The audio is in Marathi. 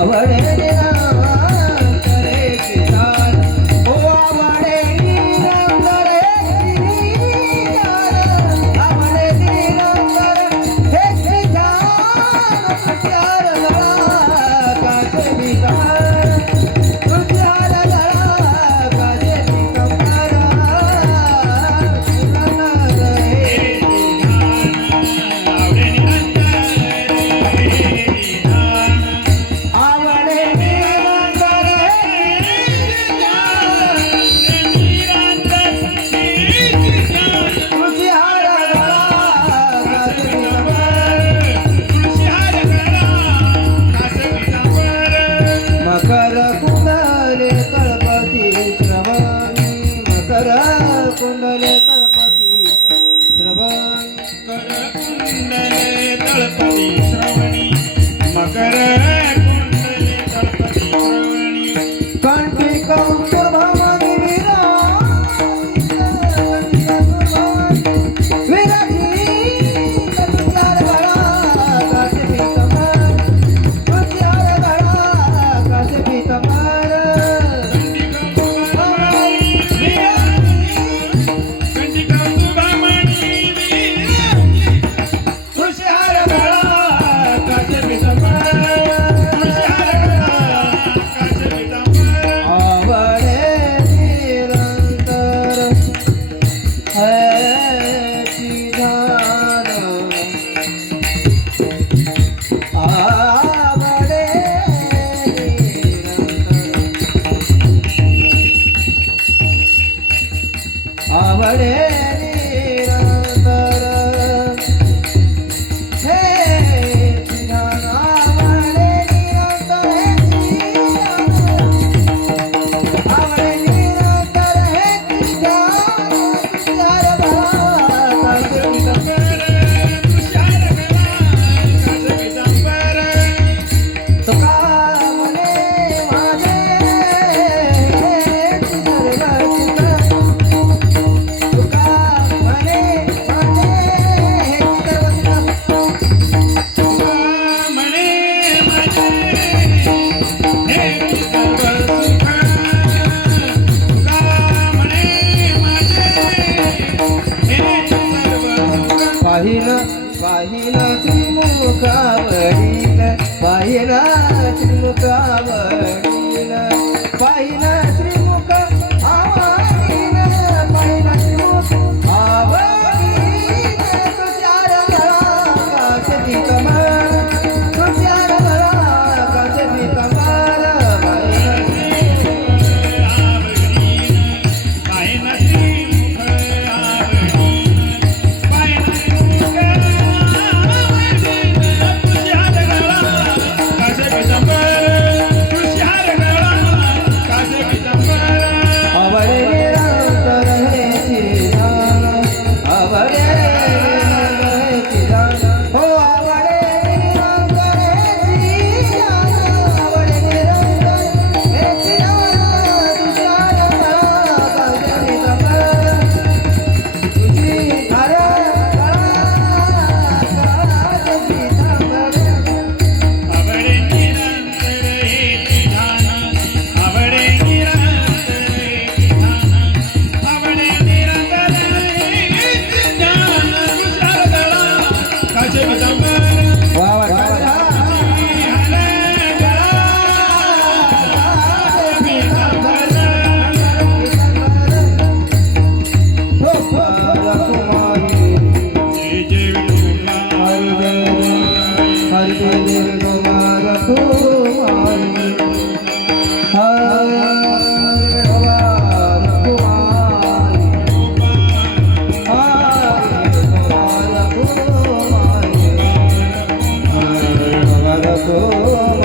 அவள அவளே पाहिलं पाहिलं तू मुखावरील पाहिला রাখো